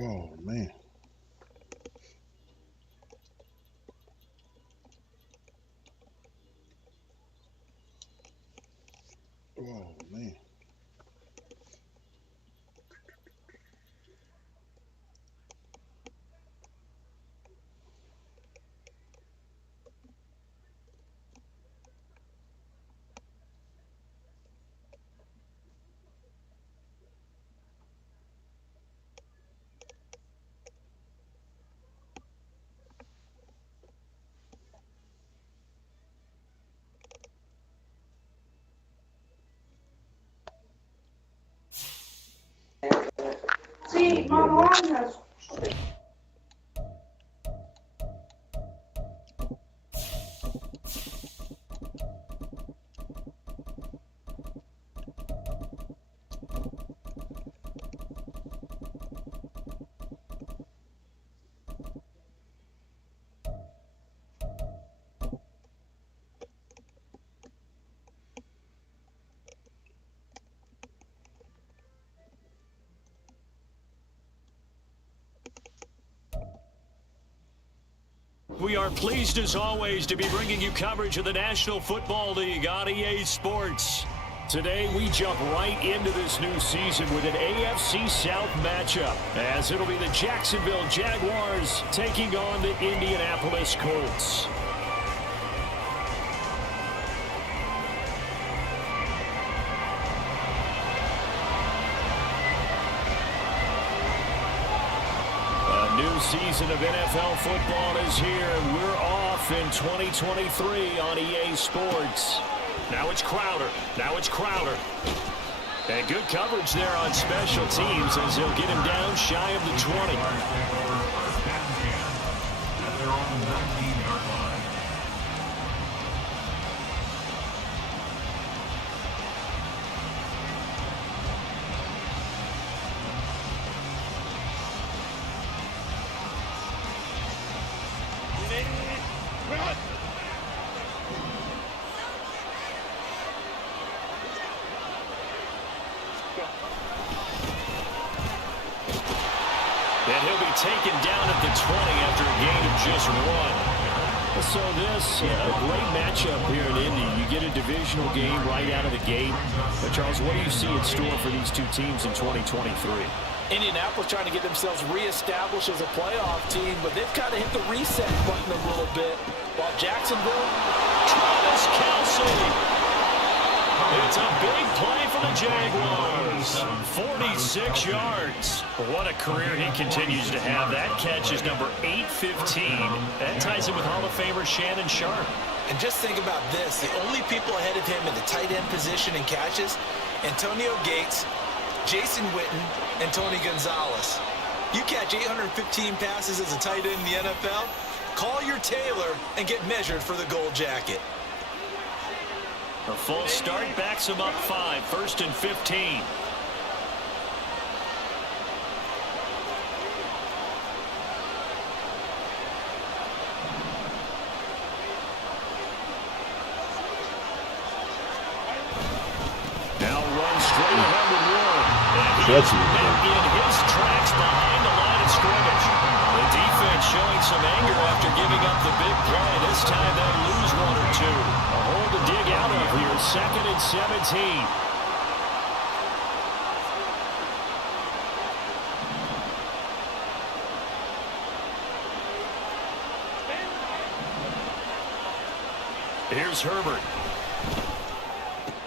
Oh, man. Oh, man. Sí, mamá. We are pleased as always to be bringing you coverage of the National Football League on EA Sports. Today we jump right into this new season with an AFC South matchup, as it'll be the Jacksonville Jaguars taking on the Indianapolis Colts. Season of NFL football is here, and we're off in 2023 on EA Sports. Now it's Crowder. And good coverage there on special teams as he'll get him down shy of the 20. And he'll be taken down at the 20 after a gain of just 1. So this, a great matchup here in Indy. You get a divisional game right out of the gate. But Charles, what do you see in store for these two teams in 2023? Indianapolis trying to get themselves reestablished as a playoff team, but they've kind of hit the reset button a little bit. While Jacksonville, Travis Kelce. It's a big play for the Jaguars. 46 yards. What a career he continues to have. That catch is number 815. That ties him with Hall of Famer Shannon Sharp. and just think about this. The only people ahead of him in the tight end position in catches, Antonio Gates, Jason Witten, and Tony Gonzalez. You catch 815 passes as a tight end in the NFL, call your tailor and get measured for the gold jacket. A false start backs him up 5, 1st and 15. Now runs straight ahead with Warren. And he's met in his tracks behind the line of scrimmage. The defense showing some anger after giving up the big play. This time they'll lose 1 or 2. A hole to dig out of here. 2nd and 17. Here's Herbert.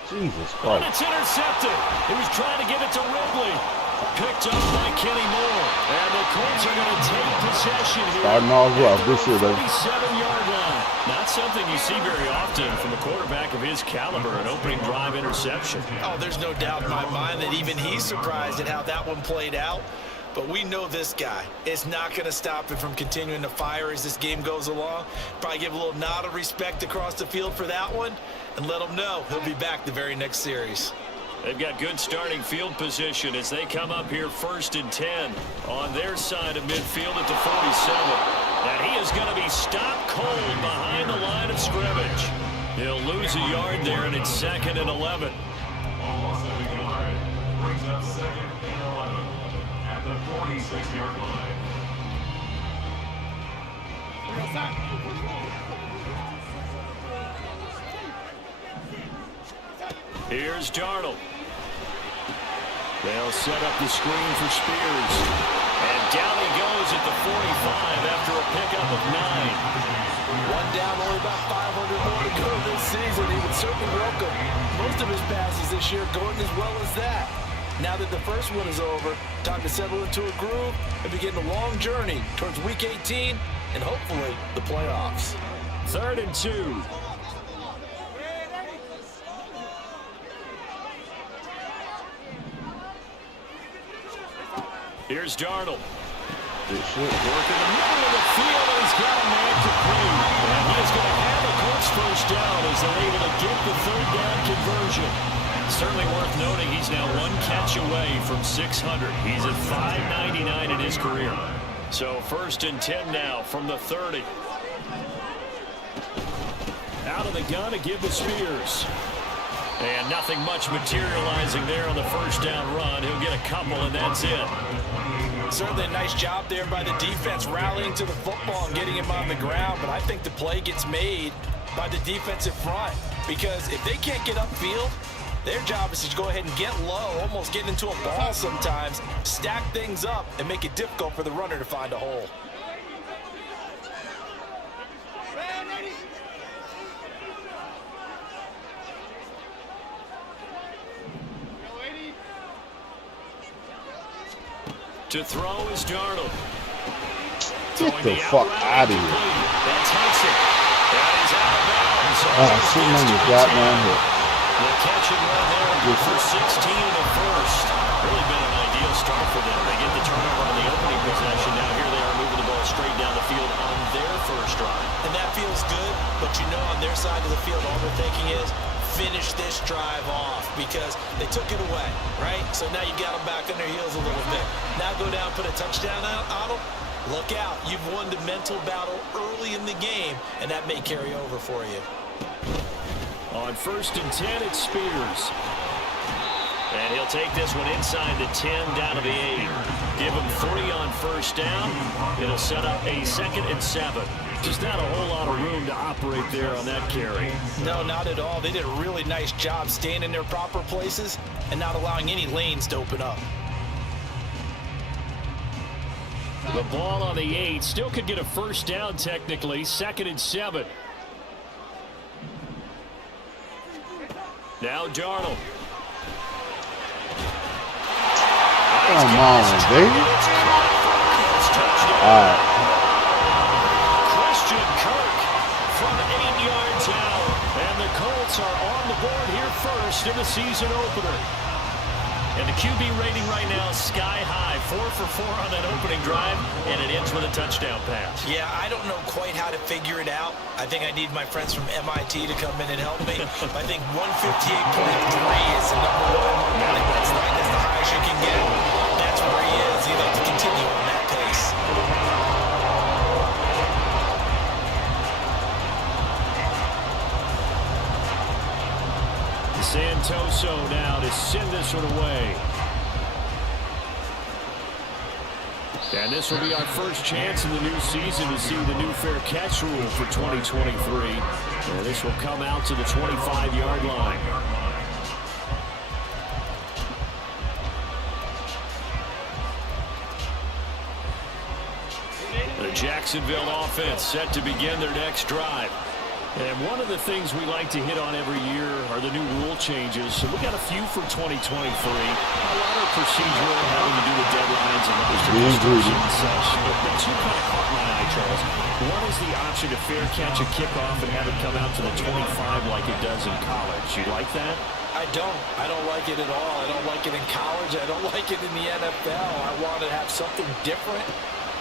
Jesus And Christ. it's intercepted. He was trying to give it to Ridley. Picked up by Kenny Moore. And the Colts are going to take possession here. Starting off rough this year, though. 37-yard line. Not something you see very often from a quarterback of his caliber, an opening drive interception. Oh, there's no doubt in my mind that even he's surprised at how that one played out. But we know this guy is not going to stop him from continuing to fire as this game goes along. Probably give a little nod of respect across the field for that one and let him know he'll be back the very next series. They've got good starting field position as they come up here 1st and 10 on their side of midfield at the 47. And he is going to be stopped cold behind the line of scrimmage. He'll lose a yard there, and it's 2nd and 11. Brings up 2nd and 11 at the 47. Here's Darnold. They'll set up the screen for Spears. And down he goes at the 45 after a pickup of 9. One down, only about 500 more to go this season. He would certainly welcome most of his passes this year going as well as that. Now that the first one is over, time to settle into a groove and begin the long journey towards Week 18 and hopefully the playoffs. 3rd and 2. Here's Darnold. Good shit. Working the middle of the field, and he's got a man complete. And he is going to have a Colts first down as they're able to get the 3rd down conversion. Certainly worth noting he's now 1 catch away from 600. He's at 599 in his career. So 1st and 10 now from the 30. Out of the gun to give to Spears. And nothing much materializing there on the first down run. He'll get a couple, and that's it. Certainly a nice job there by the defense rallying to the football and getting him on the ground. But I think the play gets made by the defensive front. Because if they can't get upfield, their job is to go ahead and get low, almost get into a ball sometimes, stack things up, and make it difficult for the runner to find a hole. To throw is Darnold. Get the fuck out of here. That's Hudson. That is out of bounds. Sitting on your goddamn head. The catch and run there for 16 in the first. Really been an ideal start for them. They get the turnover on the opening possession. Now here they are moving the ball straight down the field on their first drive. And that feels good, but you know on their side of the field all they're thinking is, finish this drive off because they took it away, right? So now you got them back on their heels a little bit. Now go down, put a touchdown out on them. Look out. You've won the mental battle early in the game, and that may carry over for you. On 1st and 10, it's Spears. And he'll take this one inside the 10 down to the 8. Give him 3 on first down. It'll set up a 2nd and 7. Just not a whole lot of room to operate there on that carry. No, not at all. They did a really nice job staying in their proper places and not allowing any lanes to open up. The ball on the 8. Still could get a first down technically. 2nd and 7. Now Darnold. Come on, baby. All right. Christian Kirk from 8 yards out. And the Colts are on the board here first in the season opener. And the QB rating right now is sky high. 4 for 4 on that opening drive, and it ends with a touchdown pass. Yeah, I don't know quite how to figure it out. I think I need my friends from MIT to come in and help me. I think 158.3 is the number one. I think that's the highest you can get. That's where he is. He'd like to continue on that pace. Santoso now to send this one away. And this will be our first chance in the new season to see the new fair catch rule for 2023. And this will come out to the 25-yard line. The Jacksonville offense set to begin their next drive. And one of the things we like to hit on every year are the new rule changes. So we got a few for 2023. A lot of procedural having to do with deadlines and and such. But 2 kind of caught my eye, Charles. One is the option to fair catch a kickoff and have it come out to the 25 like it does in college. You like that? I don't like it at all. I don't like it in college. I don't like it in the NFL. I want to have something different.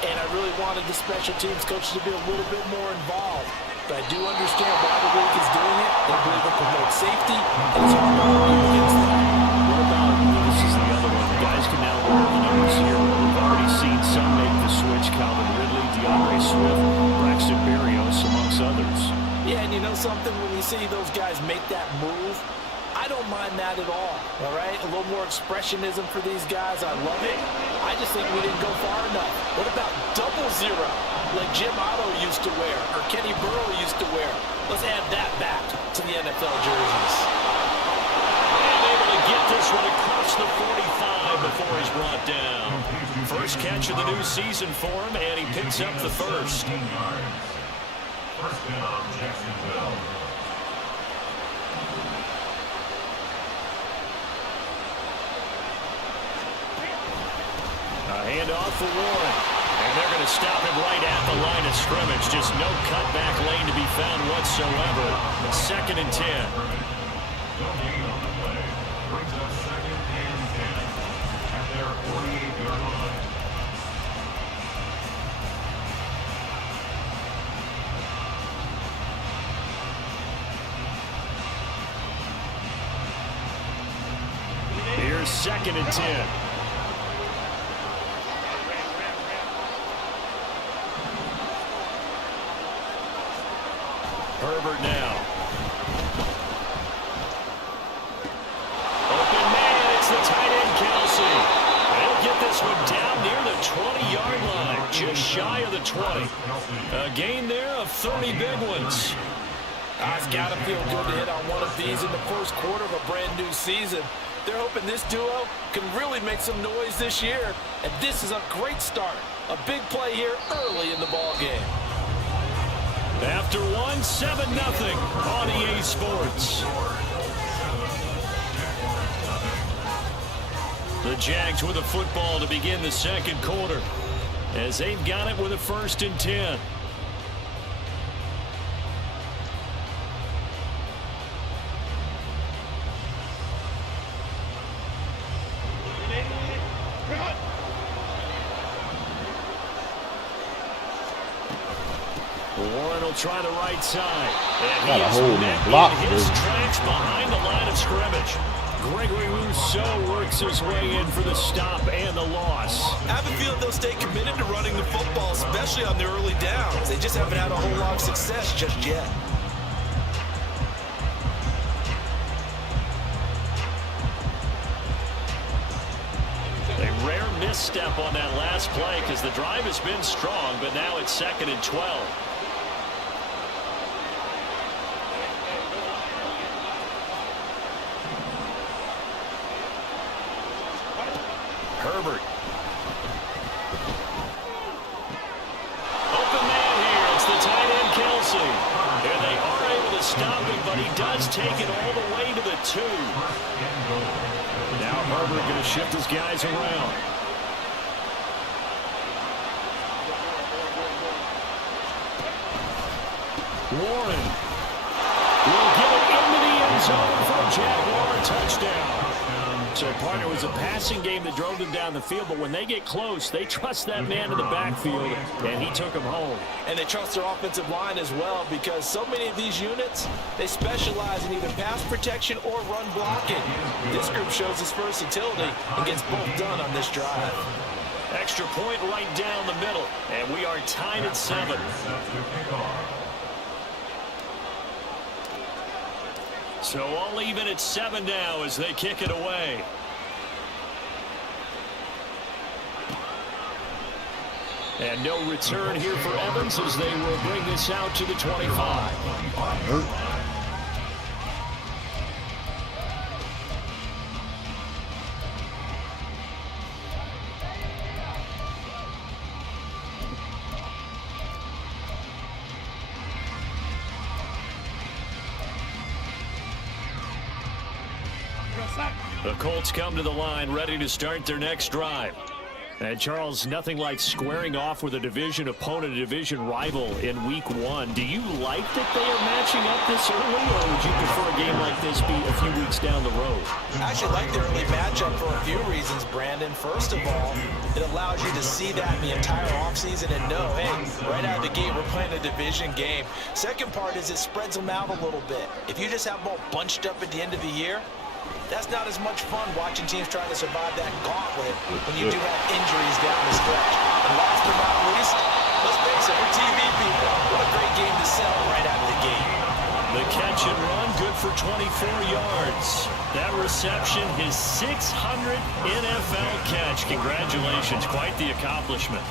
And I really wanted the special teams coaches to be a little bit more involved. But I do understand why the league is doing it. They believe it promotes safety, and it's hard to argue against that. What about, this is the other one, guys can now wear the numbers here. We've already seen some make the switch. Calvin Ridley, DeAndre Swift, Braxton Berrios, amongst others. Yeah, and you know something? When you see those guys make that move, I don't mind that at all right? A little more expressionism for these guys. I love it. I just think we didn't go far enough. What about 00, like Jim Otto used to wear or Kenny Burrow used to wear? Let's add that back to the NFL jerseys. And able to get this one across the 45 before he's brought down. First catch of the new season for him, and he picks up the first. First down, Jacksonville. A handoff for Warren. And they're going to stop him right at the line of scrimmage. Just no cutback lane to be found whatsoever. 2nd and 10. No gain on the play. Brings up 2nd and 10 at their 48-yard line. Here's 2nd and 10. Herbert now. Open man, it's the tight end, Kelsey. They'll get this one down near the 20-yard line, just shy of the 20. A gain there of 30 big ones. It's got to feel good to hit on one of these in the first quarter of a brand new season. They're hoping this duo can really make some noise this year, and this is a great start. A big play here early in the ball game. After one, 7-0 on EA Sports. The Jags with a football to begin the second quarter, as they've got it with a 1st and 10. Warren will try the right side. And he is met in his tracks behind the line of scrimmage. Gregory Rousseau works his way in for the stop and the loss. I have a feeling they'll stay committed to running the football, especially on the early downs. They just haven't had a whole lot of success just yet. A rare misstep on that last play because the drive has been strong, but now it's 2nd and 12. Herbert. Open man here. It's the tight end, Kelsey. And they are able to stop him, but he does take it all the way to the 2. Now Herbert going to shift his guys around. Warren will get it into the end zone for a Jaguar touchdown. So, partner, it was a passing game that drove them down the field, but when they get close, they trust that man in the backfield, and he took him home. And they trust their offensive line as well, because so many of these units, they specialize in either pass protection or run blocking. This group shows its versatility and gets both done on this drive. Extra point right down the middle, and we are tied at 7. So all even at 7 now as they kick it away. And no return here for Evans as they will bring this out to the 25. The Colts come to the line ready to start their next drive. And Charles, nothing like squaring off with a division opponent, a division rival in week 1. Do you like that they are matching up this early, or would you prefer a game like this be a few weeks down the road? I actually like the early matchup for a few reasons, Brandon. First of all, it allows you to see that in the entire offseason and know, hey, right out of the gate, we're playing a division game. Second part is it spreads them out a little bit. If you just have them all bunched up at the end of the year, that's not as much fun watching teams trying to survive that gauntlet when you do have injuries down the stretch. And last but not least, let's face it, we're TV people. What a great game to sell right out of the gate. The catch and run, good for 24 yards. That reception, his 600th NFL catch. Congratulations, quite the accomplishment.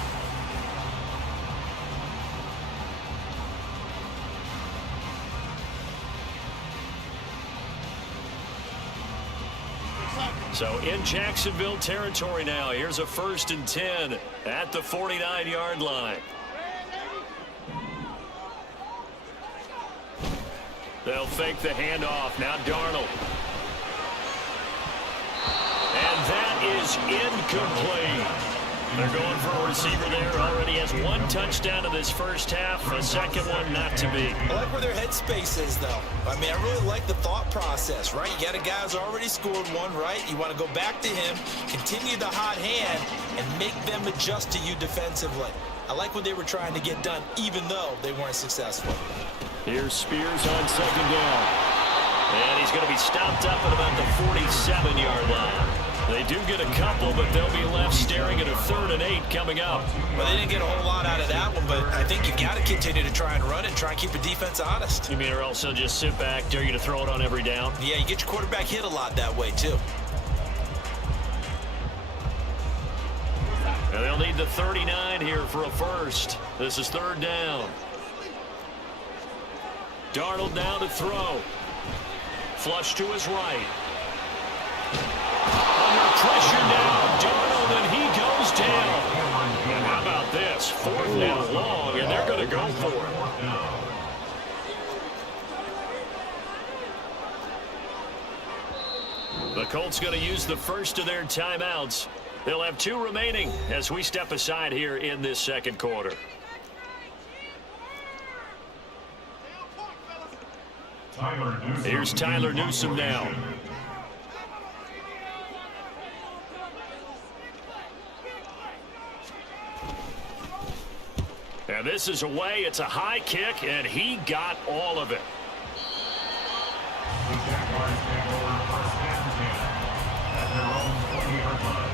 So in Jacksonville territory now. Here's a 1st and 10 at the 49-yard line. They'll fake the handoff. Now Darnold. And that is incomplete. They're going for a receiver there. Already has 1 touchdown in this first half. A second one not to be. I like where their headspace is, though. I mean, I really like the thought process, right? You got a guy who's already scored 1, right? You want to go back to him, continue the hot hand, and make them adjust to you defensively. I like what they were trying to get done, even though they weren't successful. Here's Spears on 2nd down. And he's going to be stopped up at about the 47-yard line. They do get a couple, but they'll be left staring at a 3rd and 8 coming up. Well, they didn't get a whole lot out of that one, but I think you've got to continue to try and run it, try and keep the defense honest. You mean or else they'll just sit back, dare you to throw it on every down? Yeah, you get your quarterback hit a lot that way, too. And they'll need the 39 here for a first. This is 3rd down. Darnold now to throw. Flush to his right. Under pressure now, Darnold, and he goes down. And how about this? 4th and long, and they're going to go for it. The Colts going to use the first of their timeouts. They'll have 2 remaining as we step aside here in this second quarter. Here's Tyler Newsome now. And this is away. It's a high kick, and he got all of it. The Jaguars take over 1st and 10 at their own 20-yard line.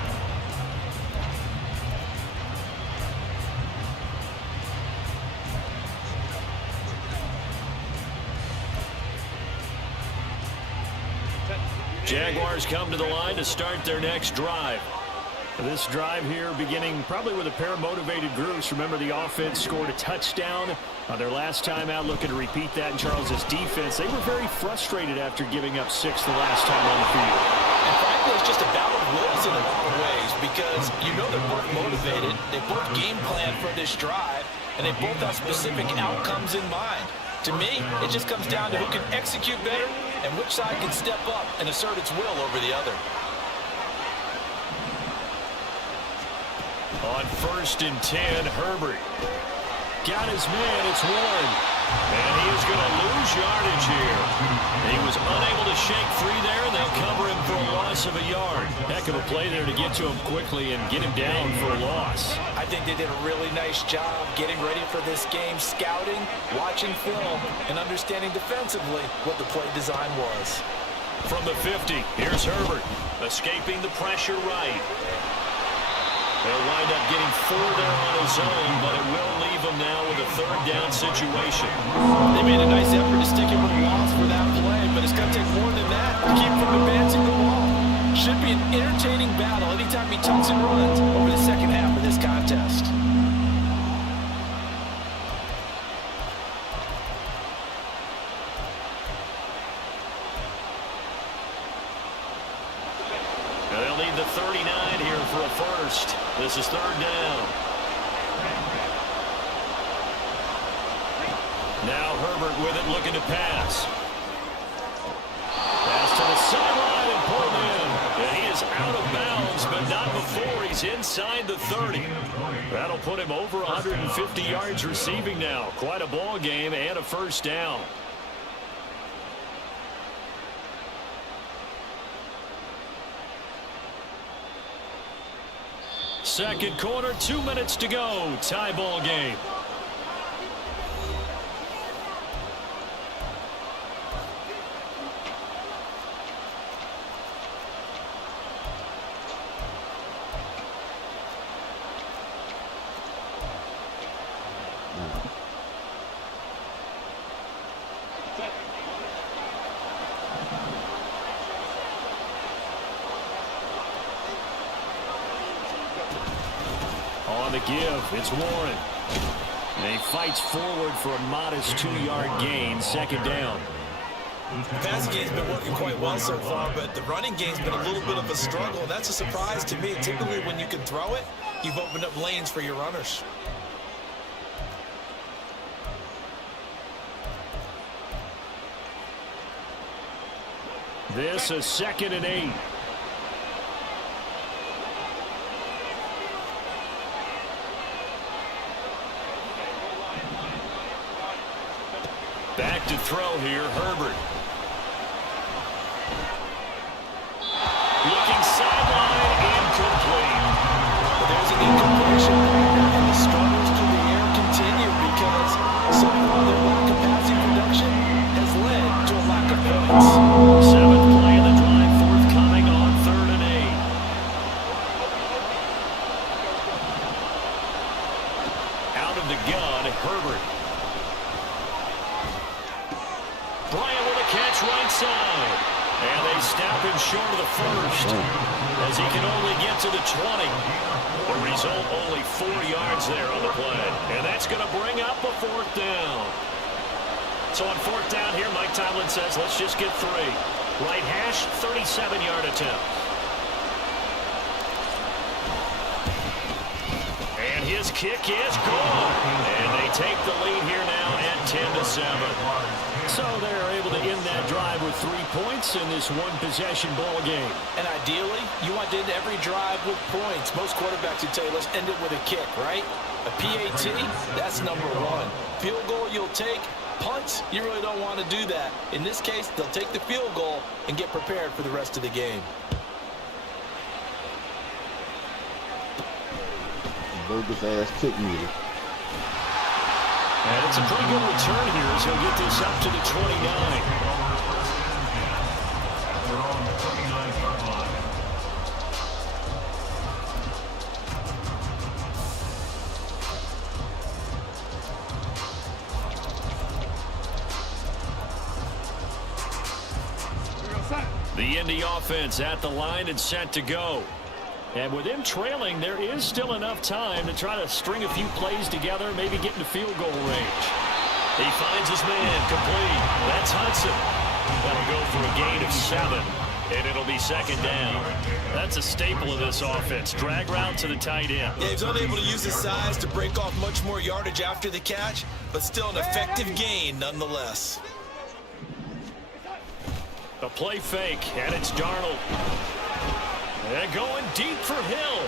Jaguars come to the line to start their next drive. This drive here beginning probably with a pair of motivated groups. Remember, the offense scored a touchdown on their last time out, looking to repeat that in Charles's defense. They were very frustrated after giving up 6 the last time on the field. And frankly, it's just a battle of wills in a lot of ways because you know they're both motivated. They both game plan for this drive, and they both have specific outcomes in mind. To me, it just comes down to who can execute better and which side can step up and assert its will over the other. On 1st and 10, Herbert. Got his man, it's Warren. And he is going to lose yardage here. He was unable to shake free there, and they'll cover him for a loss of a yard. Heck of a play there to get to him quickly and get him down for a loss. I think they did a really nice job getting ready for this game, scouting, watching film, and understanding defensively what the play design was. From the 50, here's Herbert, escaping the pressure right. They'll wind up getting 4 there on his own, but it will leave him now with a 3rd down situation. They made a nice effort to stick him with a loss for that play, but it's going to take more than that to keep him from advancing the ball. Should be an entertaining battle anytime he tucks and runs over the second half of this contest. They'll need the 39 here for a first. This is 3rd down. Now Herbert with it, looking to pass. Pass to the sideline and pulled in. And he is out of bounds, but not before he's inside the 30. That'll put him over 150 yards receiving now. Quite a ball game and a 1st down. Second quarter, 2 minutes to go. Tie ball game. On the give, it's Warren. And he fights forward for a modest 2-yard gain, second down. The passing game's been working quite well so far, but the running game's been a little bit of a struggle. That's a surprise to me. Typically, when you can throw it, you've opened up lanes for your runners. This is 2nd and 8. Back to throw here, Herbert. Looking sideline, incomplete. But there's an incompletion, and the struggles through the air continue because so far their lack of passing production has led to a lack of points. 7th play of the drive forthcoming on 3rd and 8. Out of the gun, Herbert. Bryant with a catch right side. And they snap him short of the first as he can only get to the 20. The result, only 4 yards there on the play. And that's going to bring up a 4th down. So on 4th down here, Mike Tomlin says, let's just get 3. Right hash, 37-yard attempt. And his kick is gone. And they take the lead here now at 10-7. So they're able to end that drive with 3 points in this one-possession ball game. And ideally, you want to end every drive with points. Most quarterbacks would tell you, let's end it with a kick, right? A PAT, that's number 1. Field goal you'll take. Punts, you really don't want to do that. In this case, they'll take the field goal and get prepared for the rest of the game. Bogus ass kick meter. And it's a pretty good return here as he'll get this up to the 29. They're on the 29-yard line. The Indy offense at the line and set to go. And with them trailing, there is still enough time to try to string a few plays together, maybe get into field goal range. He finds his man, complete. That's Hudson. That'll go for a gain of 7, and it'll be second down. That's a staple of this offense. Drag route to the tight end. Yeah, he's unable to use his size to break off much more yardage after the catch, but still an effective gain nonetheless. A play fake, and it's Darnold. And going deep for Hill.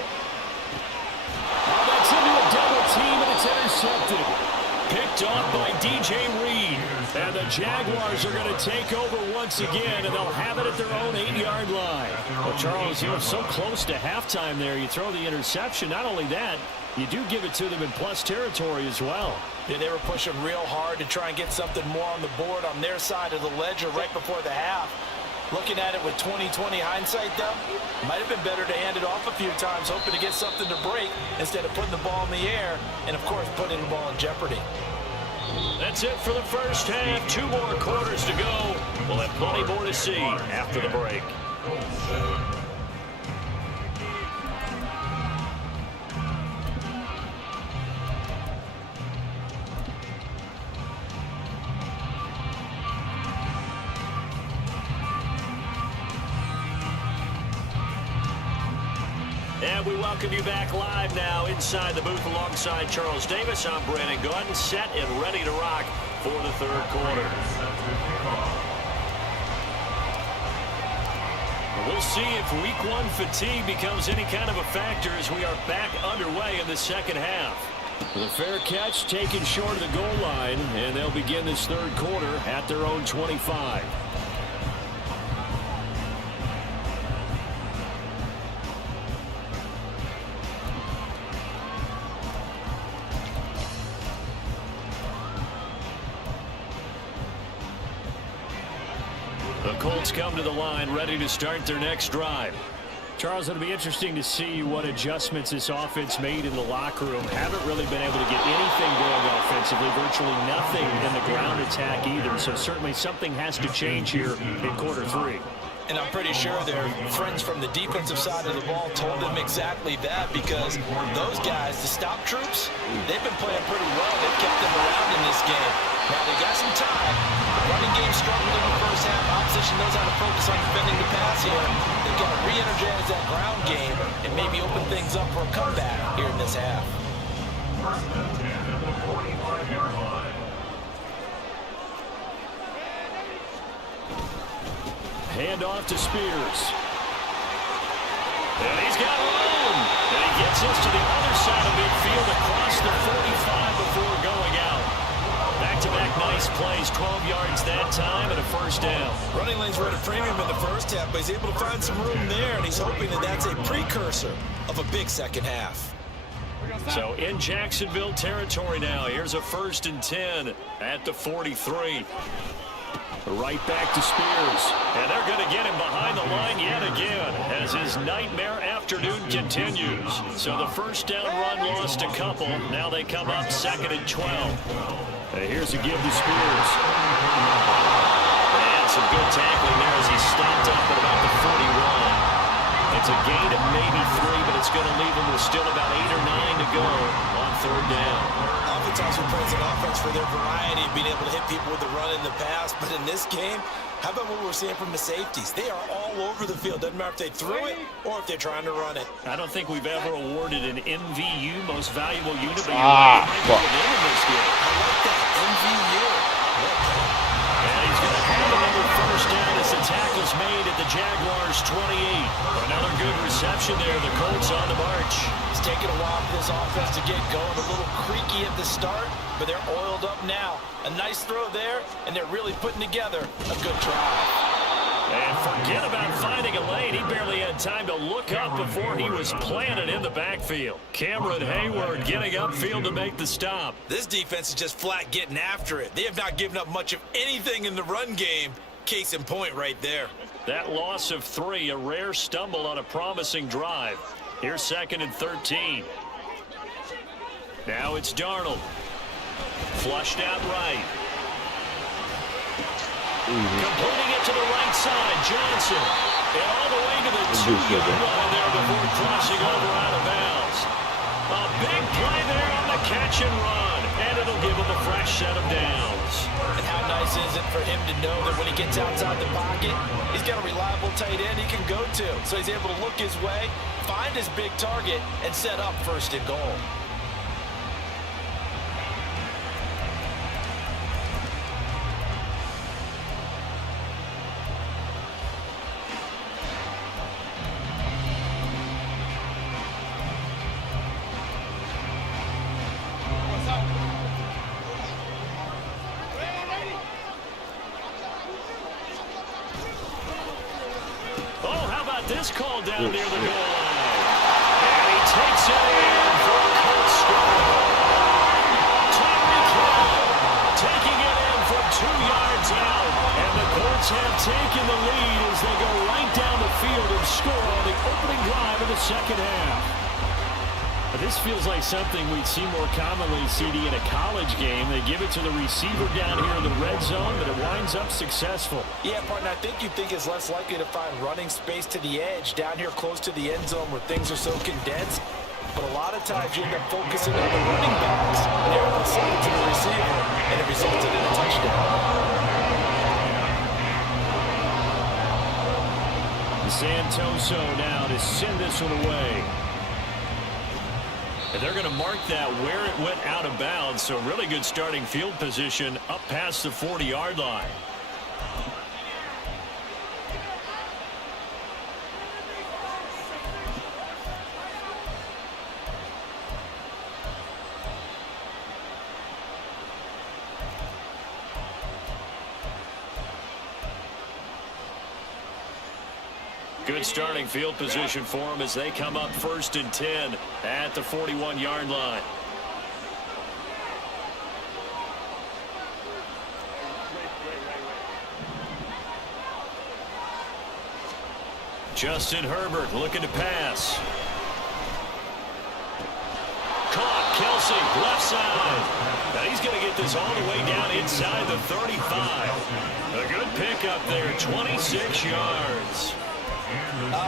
That's into a double team, and it's intercepted. Picked off by DJ Reed. And the Jaguars are going to take over once again, and they'll have it at their own 8-yard line. Well, Charles, you were so close to halftime there. You throw the interception. Not only that, you do give it to them in plus territory as well. Yeah, they were pushing real hard to try and get something more on the board on their side of the ledger right before the half. Looking at it with 20/20 hindsight, though, might have been better to hand it off a few times, hoping to get something to break instead of putting the ball in the air and, of course, putting the ball in jeopardy. That's it for the first half. 2 more quarters to go. We'll have plenty more to see after the break. And we welcome you back live now inside the booth alongside Charles Davis. I'm Brandon Gordon, set and ready to rock for the third quarter. We'll see if week 1 fatigue becomes any kind of a factor as we are back underway in the second half. The fair catch taken short of the goal line, and they'll begin this third quarter at their own 25. The Colts come to the line, ready to start their next drive. Charles, it'll be interesting to see what adjustments this offense made in the locker room. Haven't really been able to get anything going offensively, virtually nothing in the ground attack either. So certainly something has to change here in quarter 3. And I'm pretty sure their friends from the defensive side of the ball told them exactly that, because those guys, the stop troops, they've been playing pretty well. They've kept them around in this game. Now, they got some time. The running game struggled in the first half. Opposition knows how to focus on defending the pass here. They've got to re-energize that ground game and maybe open things up for a comeback here in this half. First and 10 at the 45-yard line. Hand off to Spears. And he's got room. And he gets us to the other side of midfield across the 45 before going out. Back-to-back nice plays, 12 yards that time and a first down. Running lanes were at a premium in the first half, but he's able to find some room there, and he's hoping that that's a precursor of a big second half. So in Jacksonville territory now. Here's a 1st and 10 at the 43. Right back to Spears. And they're going to get him behind the line yet again as his nightmare afternoon continues. So the first down run lost a couple. Now they come up 2nd and 12. Here's a give to Spears. And some good tackling there as he stopped up at about the 41. It's a gain of maybe 3, but it's going to leave him with still about 8 or 9 to go on 3rd down. Oftentimes we praise an offense for their variety of being able to hit people with the run and the pass, but in this game, how about what we're seeing from the safeties? They are all over the field. Doesn't matter if they threw it or if they're trying to run it. I don't think we've ever awarded an MVU, most valuable unit, but you're right, in this game. I like that, MVU. And he's going to have another first down as the tackle's made at the Jaguars' 28. Another good reception there. The Colts on the march. It's taken a while for this offense to get going. A little creaky at the start, but they're oiled up now. A nice throw there, and they're really putting together a good drive. And forget about finding a lane. He barely had time to look up before he was planted in the backfield. Cameron Hayward getting upfield to make the stop. This defense is just flat getting after it. They have not given up much of anything in the run game. Case in point right there. That loss of 3, a rare stumble on a promising drive. Here's 2nd and 13. Now it's Darnold. Flushed out right. Completing it to the right side, Johnson. And all the way to the 2-yard line there before crossing over out of bounds. A big play there on the catch and run. And it'll give him a fresh set of downs. And how nice is it for him to know that when he gets outside the pocket, he's got a reliable tight end he can go to. So he's able to look his way, find his big target, and set up 1st and goal. This call down near the goal line. And he takes it in for a Colts score. Tyreek Hill taking it in from 2 yards out. And the Colts have taken the lead as they go right down the field and score on the opening drive of the second half. This feels like something we'd see more commonly, CD, in a college game. They give it to the receiver down here in the red zone, but it winds up successful. Yeah, partner, I think you think it's less likely to find running space to the edge down here close to the end zone where things are so condensed. But a lot of times you end up focusing on the running backs, and they're able to send it to the receiver, and it resulted in a touchdown. Santoso now to send this one away. And they're going to mark that where it went out of bounds. So really good starting field position up past the 40-yard line. Good starting field position for them as they come up 1st and 10 at the 41-yard line. Justin Herbert looking to pass. Caught, Kelsey, left side. Now he's he's going to get this all the way down inside the 35. A good pickup there, 26 yards.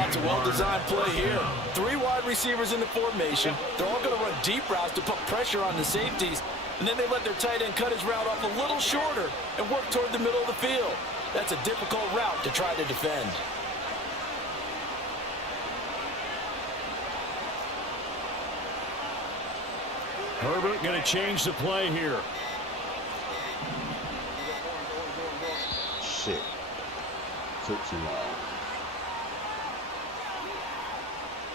It's a well-designed play here. 3 wide receivers in the formation. They're all going to run deep routes to put pressure on the safeties. And then they let their tight end cut his route off a little shorter and work toward the middle of the field. That's a difficult route to try to defend. Herbert going to change the play here. Shit. Took too long.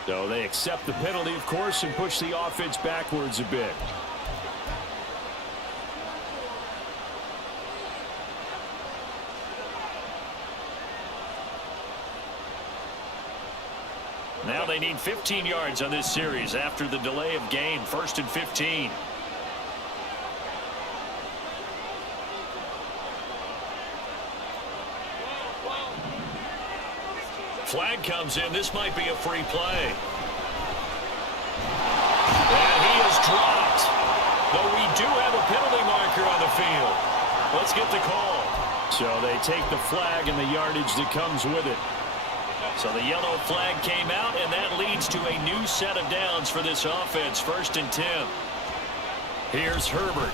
So they accept the penalty, of course, and push the offense backwards a bit. Now they need 15 yards on this series after the delay of game. 1st and 15. Flag comes in. This might be a free play. And he is dropped. Though we do have a penalty marker on the field. Let's get the call. So they take the flag and the yardage that comes with it. So the yellow flag came out, and that leads to a new set of downs for this offense. 1st and 10. Here's Herbert.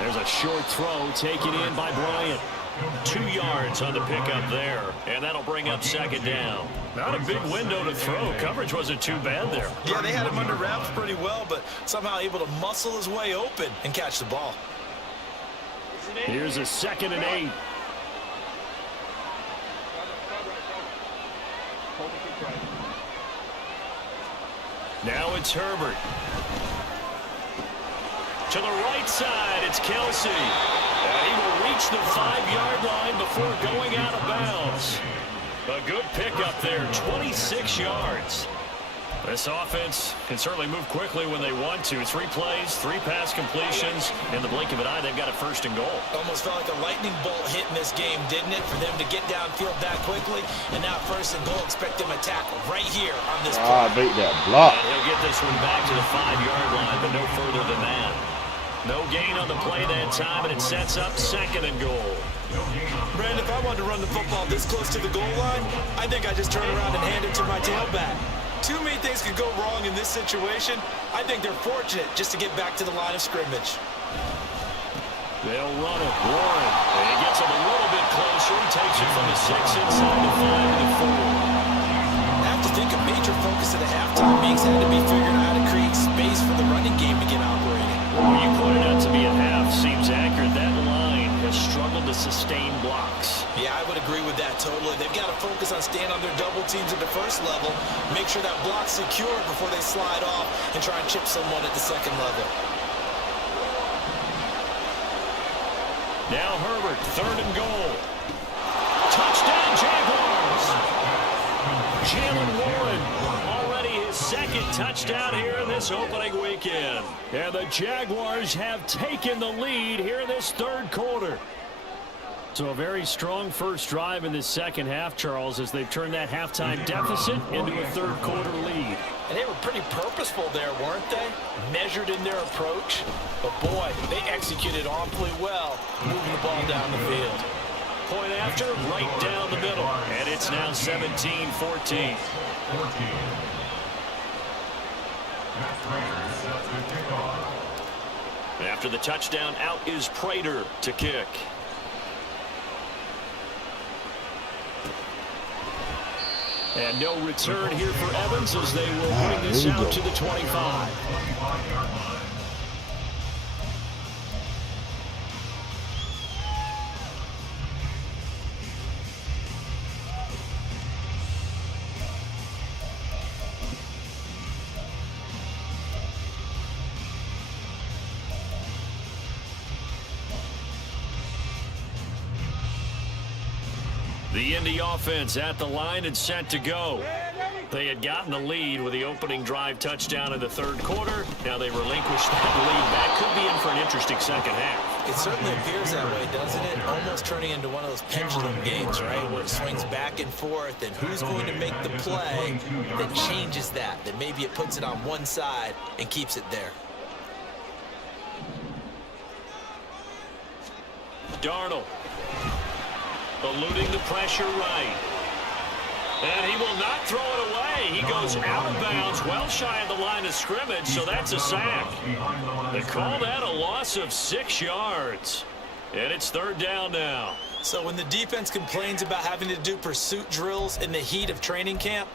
There's a short throw taken in by Bryant. 2 yards on the pickup there, and that'll bring up 2nd down. Not a big window to throw. Coverage wasn't too bad there. Yeah, they had him under wraps pretty well, but somehow able to muscle his way open and catch the ball. Here's a 2nd and 8. Now it's Herbert. To the right side, it's Kelsey. And he will reach the 5-yard line before going out of bounds. A good pickup there, 26 yards. This offense can certainly move quickly when they want to. 3 plays, 3 pass completions. In the blink of an eye, they've got a 1st and goal. Almost felt like a lightning bolt hit in this game, didn't it? For them to get downfield that quickly. And now 1st and goal, expect them to tackle right here on this play. I beat that block. And he'll get this one back to the 5-yard line, but no further than that. No gain on the play that time, and it sets up 2nd and goal. Brandon, if I wanted to run the football this close to the goal line, I think I just turn around and hand it to my tailback. Too many things could go wrong in this situation. I think they're fortunate just to get back to the line of scrimmage. They'll run it. Warren. And he gets him a little bit closer. He takes it from the 6 inside the 5 to the 4. I have to think a major focus of the halftime meetings had to be figuring out how to create space for the running game to get operating. Well, you pointed out to me at half. Seems accurate. That line has struggled to sustain blocks. Yeah, I would agree with that totally. They've got to focus on staying on their double teams at the 1st level, make sure that block's secure before they slide off and try and chip someone at the 2nd level. Now Herbert, 3rd and goal. Touchdown, Jaguars! Jalen Warren, already his 2nd touchdown here in this opening weekend. And the Jaguars have taken the lead here in this 3rd quarter. So a very strong first drive in this 2nd half, Charles, as they've turned that halftime deficit into a 3rd quarter lead. And they were pretty purposeful there, weren't they? Measured in their approach. But boy, they executed awfully well, moving the ball down the field. Point after, right down the middle. And it's now 17-14. After the touchdown, out is Prater to kick. And no return here for Evans as they will bring this out to the 25. The Indy offense at the line and set to go. They had gotten the lead with the opening drive touchdown in the 3rd quarter. Now they relinquished that lead. That could be in for an interesting 2nd half. It certainly appears that way, doesn't it? Almost turning into one of those pendulum games, right? Where it swings back and forth, and who's going to make the play that changes that? That maybe it puts it on one side and keeps it there. Darnold. Eluding the pressure right. And he will not throw it away. He goes out of bounds, well shy of the line of scrimmage, so that's a sack. They call that a loss of 6 yards. And it's 3rd down now. So when the defense complains about having to do pursuit drills in the heat of training camp,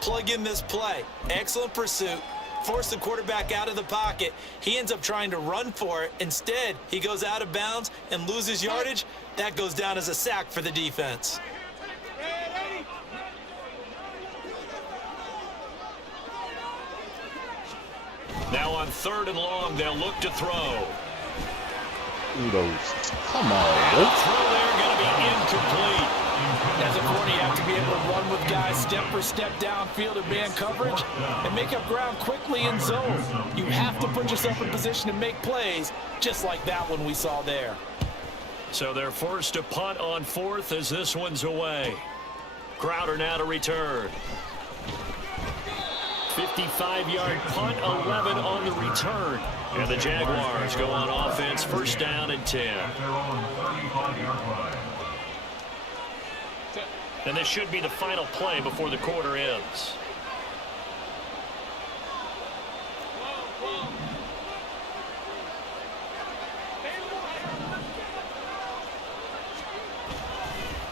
plug in this play. Excellent pursuit. Force the quarterback out of the pocket. He ends up trying to run for it. Instead, he goes out of bounds and loses yardage. That goes down as a sack for the defense. Now on 3rd and long, they'll look to throw. Kudos. Come on, And bro. the throw there going to be incomplete. As a corner, you have to be able to run with guys step for step downfield in man coverage and make up ground quickly in zone. You have to put yourself in position to make plays, just like that one we saw there. So they're forced to punt on 4th as this one's away. Crowder now to return. 55-yard punt, 11 on the return. And the Jaguars go on offense, 1st down and 10. And this should be the final play before the quarter ends.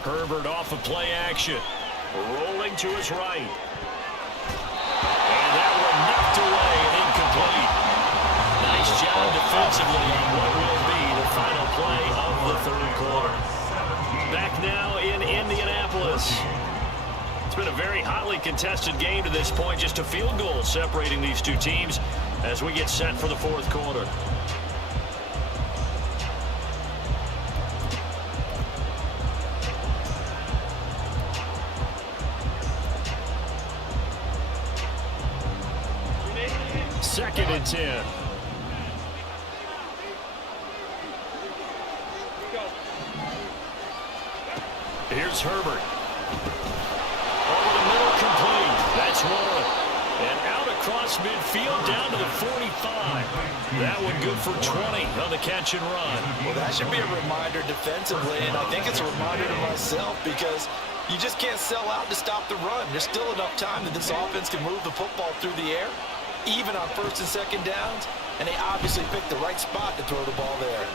Herbert off of play action. Rolling to his right. And that one knocked away and incomplete. Nice job defensively on what will be the final play of the 3rd quarter. Back now in Indianapolis. It's been a very hotly contested game to this point. Just a field goal separating these two teams as we get set for the 4th quarter. Second and 10. Here's Herbert. Over the middle, complete. That's Warren. And out across midfield, down to the 45. That one good for 20 on the catch and run. Well, that should be a reminder defensively, and I think it's a reminder to myself because you just can't sell out to stop the run. There's still enough time that this offense can move the football through the air, even on 1st and 2nd downs, and they obviously picked the right spot to throw the ball there.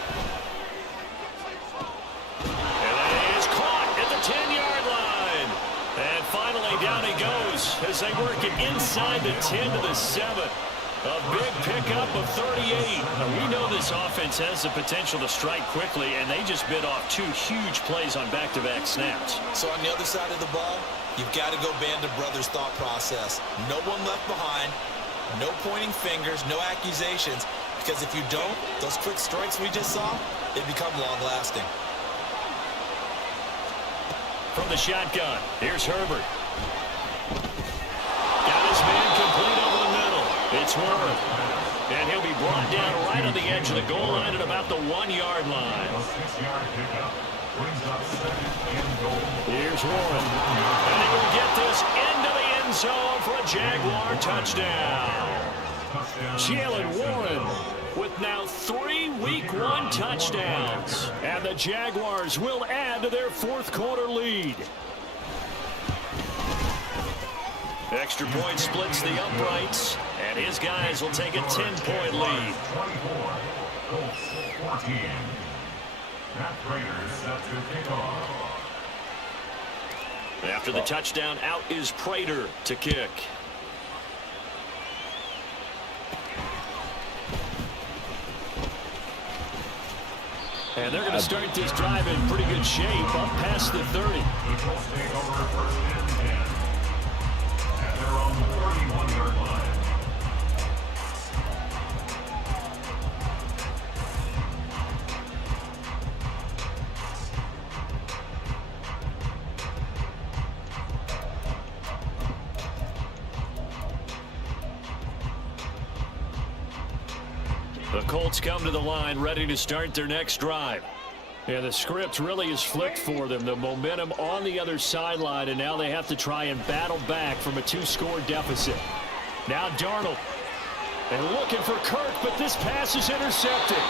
And that is caught at the 10-yard line. And finally down he goes as they work it inside the 10 to the 7. A big pickup of 38. Now, we know this offense has the potential to strike quickly, and they just bit off 2 huge plays on back-to-back snaps. So on the other side of the ball, you've got to go band of brothers thought process. No one left behind. No pointing fingers, no accusations, because if you don't, those quick strikes we just saw, they become long-lasting. From the shotgun, here's Herbert. Got his man complete over the middle. It's Warren. And he'll be brought down right on the edge of the goal line at about the 1-yard line. Here's Warren. And he will get this into the end zone for a Jaguar touchdown. Jalen Warren with now 3 Week 1 touchdowns. And the Jaguars will add to their 4th quarter lead. Extra point splits the uprights, and his guys will take a 10-point lead. 24, Colts 14. Matt Prater set to kick off. After the touchdown, out is Prater to kick. And they're going to start this drive in pretty good shape, up past the 30. The Colts take over 1st and 10. At their own 31-yard line. The Colts come to the line ready to start their next drive. Yeah, the script really is flipped for them. The momentum on the other sideline, and now they have to try and battle back from a 2-score deficit. Now Darnold. And looking for Kirk, but this pass is intercepted.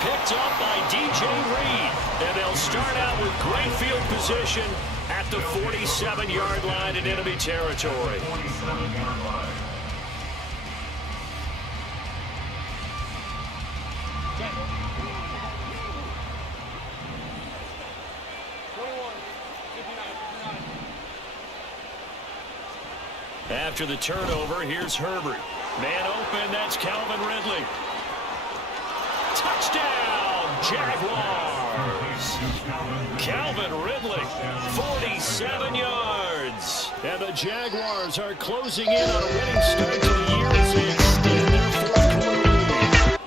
Picked up by DJ Reed. And they'll start out with great field position at the 47-yard line in enemy territory. 47-yard line. After the turnover, here's Herbert. Man open, that's Calvin Ridley. Touchdown, Jaguars! Calvin Ridley, 47 yards. And the Jaguars are closing in on a winning start to the year as they extend their fourth-quarter lead.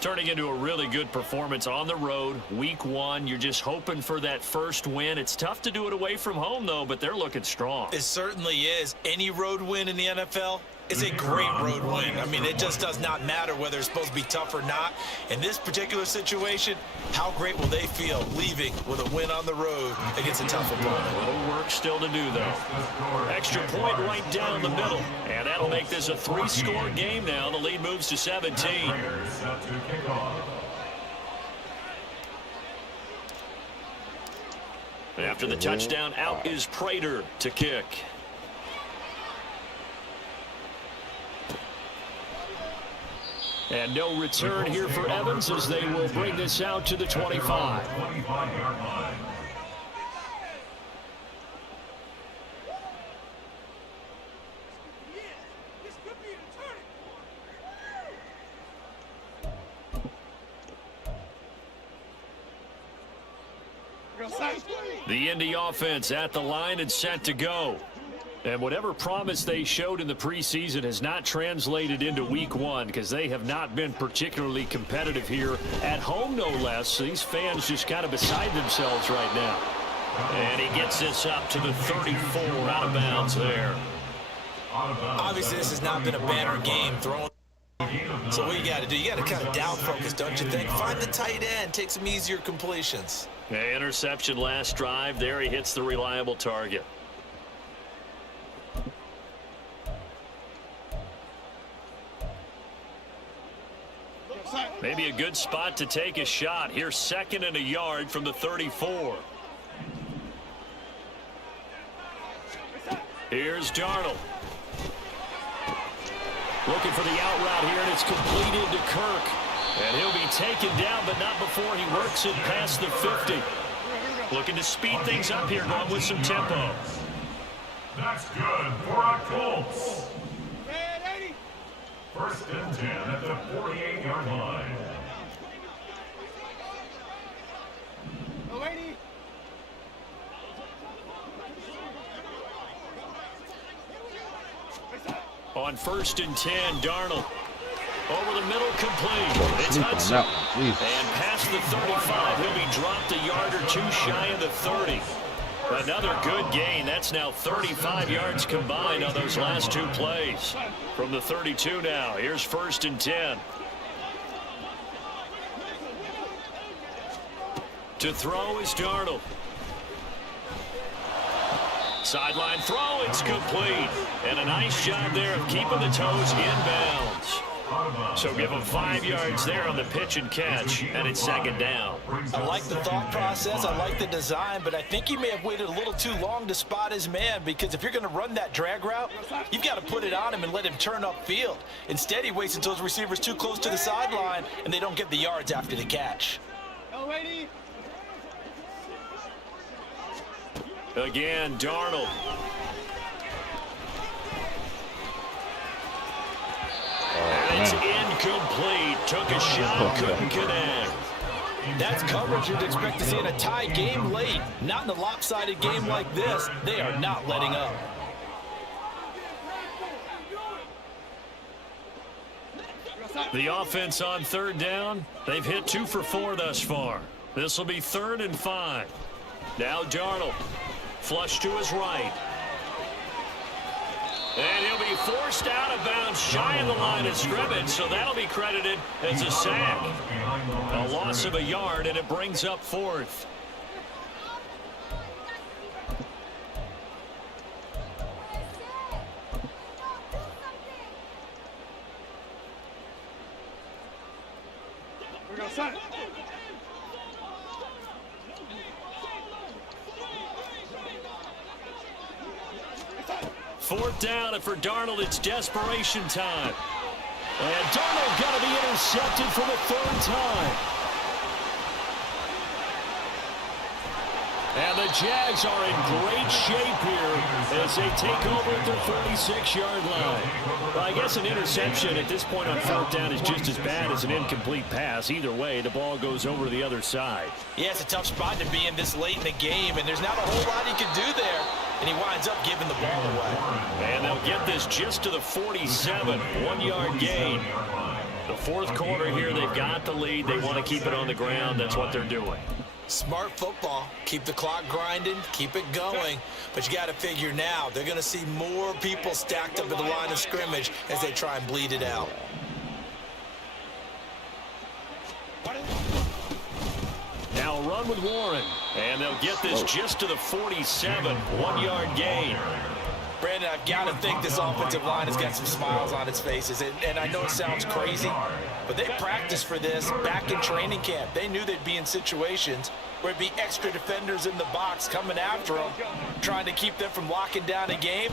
Turning into a really good performance on the road. Week 1, you're just hoping for that first win. It's tough to do it away from home, though, but they're looking strong. It certainly is. Any road win in the NFL is a great road win. I mean, it just does not matter whether it's supposed to be tough or not. In this particular situation, how great will they feel leaving with a win on the road against a tough opponent? A little work still to do, though. Extra point right down the middle. And that'll make this a 3-score game now. The lead moves to 17. Set to kick off. After the touchdown, out is Prater to kick. And no return here for Evans as they will bring this out to the 25. 25-yard line. The Indy offense at the line and set to go. And whatever promise they showed in the preseason has not translated into week 1 because they have not been particularly competitive here at home, no less. So these fans just kind of beside themselves right now. And he gets this up to the 34 out of bounds there. Obviously, this has not been a banner game throwing. So what you got to do, you got to kind of down focus, don't you think? Find the tight end, take some easier completions. Interception last drive. There he hits the reliable target. Maybe a good spot to take a shot. Here's 2nd and a yard from the 34. Here's Darnold. Looking for the out route here, and it's completed to Kirk. And he'll be taken down, but not before he works it past the 50. Looking to speed things up here, going with some tempo. That's good for our Colts. 1st and 10 at the 48-yard line. On 1st and 10, Darnold. Over the middle, complete. It's Hudson. And past the 35, he'll be dropped a yard or 2 shy of the 30. Another good gain. That's now 35 yards combined on those last 2 plays. From the 32 now, here's 1st and 10. To throw is Darnold. Sideline throw, it's complete. And a nice job there of keeping the toes inbounds. So give him 5 yards there on the pitch and catch, and it's 2nd down. I like the thought process, I like the design, but I think he may have waited a little too long to spot his man, because if you're going to run that drag route, you've got to put it on him and let him turn upfield. Instead, he waits until his receiver's too close to the sideline, and they don't get the yards after the catch. Again, Darnold. And it's incomplete. Took a shot, couldn't connect. That's coverage you'd expect to see in a tie game late. Not in a lopsided game like this. They are not letting up. The offense on 3rd down. They've hit 2 for 4 thus far. This will be 3rd and 5. Now Darnold. Flush to his right. And he'll be forced out of bounds shy of the line of scrimmage, so that'll be credited as a sack. A loss of a yard, and it brings up 4th. Fourth down, and for Darnold, it's desperation time. And Darnold got to be intercepted for the third time. And the Jags are in great shape here as they take over at their 46-yard line. Well, I guess an interception at this point on fourth down is just as bad as an incomplete pass. Either way, the ball goes over to the other side. Yeah, it's a tough spot to be in this late in the game, and there's not a whole lot he can do there. And he winds up giving the ball away. And they'll get this just to the 47, one-yard gain. The fourth quarter here, they've got the lead. They want to keep it on the ground. That's what they're doing. Smart football. Keep the clock grinding, keep it going. But you got to figure now, they're going to see more people stacked up at the line of scrimmage as they try and bleed it out. Now run with Warren. And they'll get this just to the 47, one-yard gain. Brandon, I've got to think this offensive line has got some smiles on its faces. And I know it sounds crazy, but they practiced for this back in training camp. They knew they'd be in situations where it'd be extra defenders in the box coming after them, trying to keep them from locking down a game.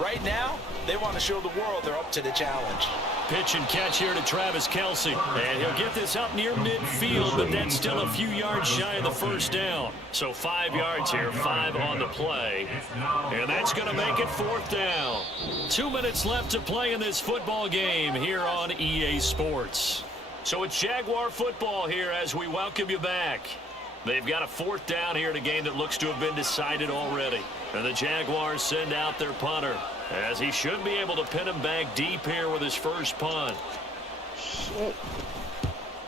Right now, they want to show the world they're up to the challenge. Pitch and catch here to Travis Kelce. And he'll get this up near midfield, but that's still a few yards shy of the first down. So 5 yards here, 5 on the play. And that's going to make it fourth down. 2 minutes left to play in this football game here on EA Sports. So it's Jaguar football here as we welcome you back. They've got a fourth down here in a game that looks to have been decided already. And the Jaguars send out their punter, as he should be able to pin him back deep here with his first punt.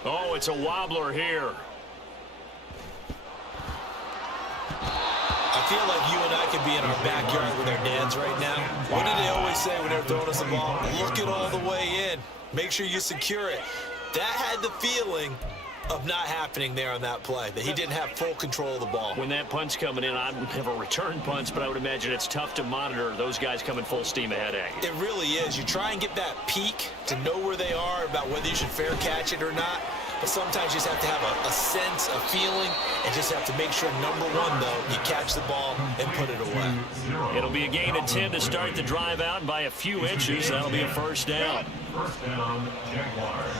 Oh, it's a wobbler here. I feel like you and I could be in our backyard with our dads right now. What do they always say when they're throwing us the ball? Look it all the way in. Make sure you secure it. That had the feeling of not happening there on that play, that he didn't have full control of the ball. When that punt's coming in, I've never returned punts, but I would imagine it's tough to monitor those guys coming full steam ahead at you. It really is. You try and get that peek to know where they are, about whether you should fair catch it or not, but sometimes you just have to have a sense, a feeling, and just have to make sure, number one, though, you catch the ball and put it away. It'll be a gain of 10 to start the drive out, and by a few inches, that'll be a first down. First down, Jaguars.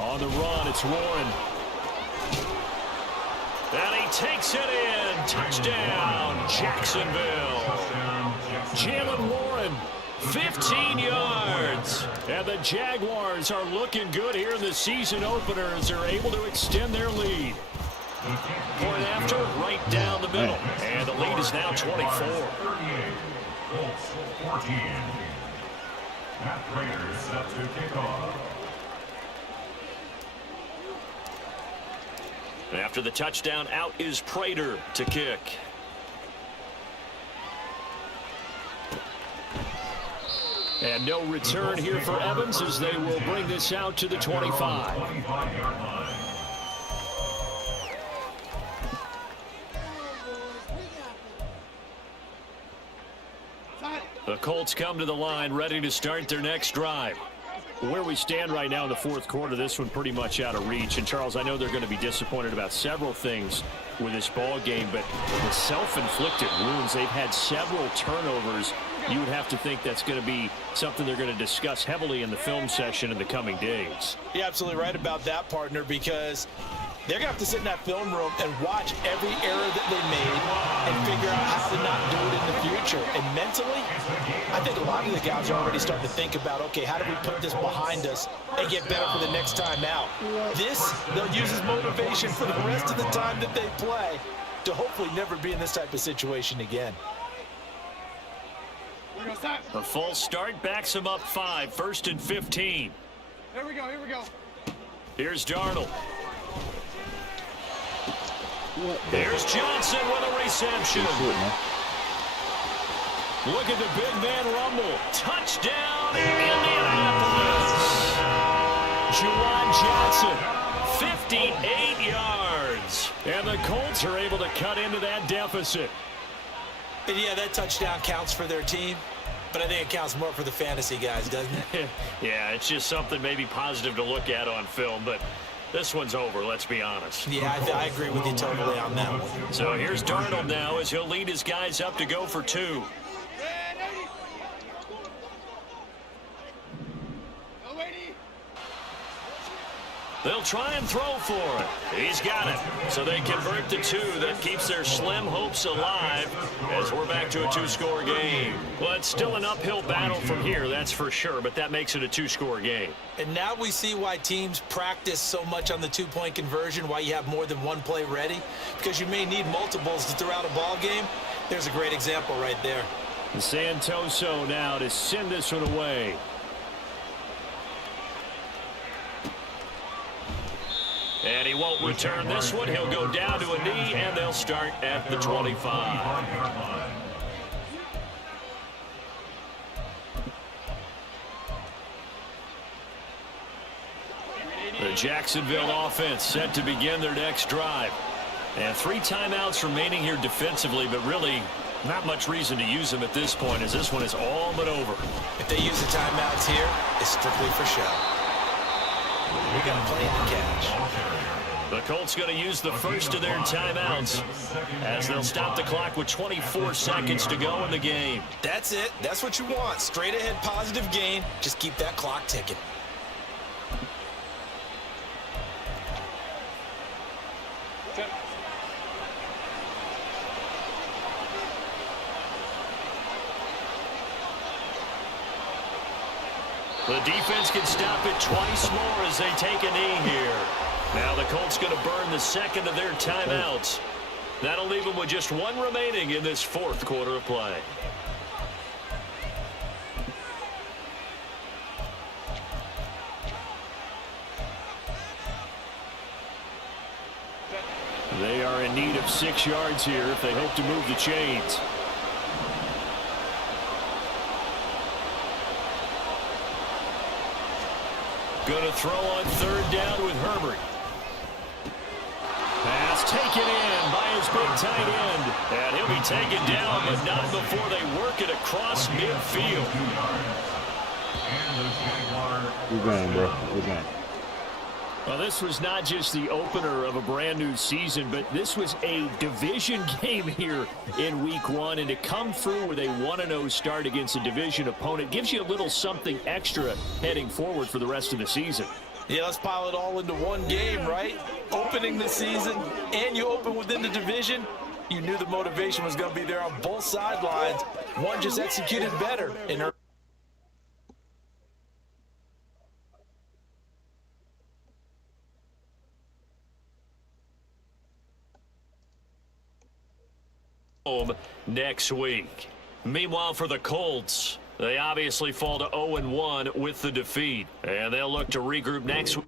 On the run, it's Warren. And he takes it in. Touchdown, Jacksonville. Jalen Warren, 15 yards. And the Jaguars are looking good here in the season opener as they're able to extend their lead. Point after, right down the middle. And the lead is now 24. 38. Colts 14. Matt Prater set to kick off. After the touchdown, out is Prater to kick. And no return here for Evans as they will bring this out to the 25. The Colts come to the line ready to start their next drive. Where we stand right now in the fourth quarter, this one pretty much out of reach. And, Charles, I know they're going to be disappointed about several things with this ball game, but the self-inflicted wounds, they've had several turnovers. You would have to think that's going to be something they're going to discuss heavily in the film session in the coming days. You're absolutely right about that, partner, because they're going to have to sit in that film room and watch every error that they made and figure out how to not do it in the future. And mentally, I think a lot of the guys are already starting to think about, okay, how do we put this behind us and get better for the next time out? This, they'll use as motivation for the rest of the time that they play to hopefully never be in this type of situation again. A false start backs them up 5, 1st and 15. Here we go. Here's Darnold. There's Johnson with a reception. Look at the big man rumble. Touchdown, Indianapolis. Juwan Johnson, 58 yards. And the Colts are able to cut into that deficit. And yeah, that touchdown counts for their team. But I think it counts more for the fantasy guys, doesn't it? Yeah, it's just something maybe positive to look at on film, but this one's over, let's be honest. Yeah, I agree with you totally on that one. So here's Darnold now as he'll lead his guys up to go for 2. They'll try and throw for it. He's got it. So they convert the 2. That keeps their slim hopes alive as we're back to a 2-score game. Well, it's still an uphill battle from here, that's for sure, but that makes it a 2-score game. And now we see why teams practice so much on the 2-point conversion, why you have more than one play ready, because you may need multiples to throw out a ball game. There's a great example right there. Santoso now to send this one away. And he won't return this one. He'll go down to a knee, and they'll start at the 25. The Jacksonville offense set to begin their next drive. And 3 timeouts remaining here defensively, but really not much reason to use them at this point, as this one is all but over. If they use the timeouts here, it's strictly for show. We got a play to catch. The Colts going to use the first of their timeouts as they'll stop the clock with 24 seconds to go in the game. That's it. That's what you want. Straight ahead positive gain. Just keep that clock ticking. The defense can stop it twice more as they take a knee here. Now the Colts going to burn the second of their timeouts. That'll leave them with just 1 remaining in this 4th quarter of play. They are in need of 6 yards here if they hope to move the chains. Going to throw on 3rd down with Herbert. Pass taken in by his big tight end. And he'll be taken down, but not before they work it across midfield. We're going, bro. We're going. Well, this was not just the opener of a brand new season, but this was a division game here in week 1. And to come through with a 1-0 start against a division opponent gives you a little something extra heading forward for the rest of the season. Yeah, let's pile it all into one game, right? Opening the season, and you open within the division. You knew the motivation was going to be there on both sidelines. One just executed better in her. Home next week. Meanwhile, for the Colts, they obviously fall to 0-1 with the defeat, and they'll look to regroup next week.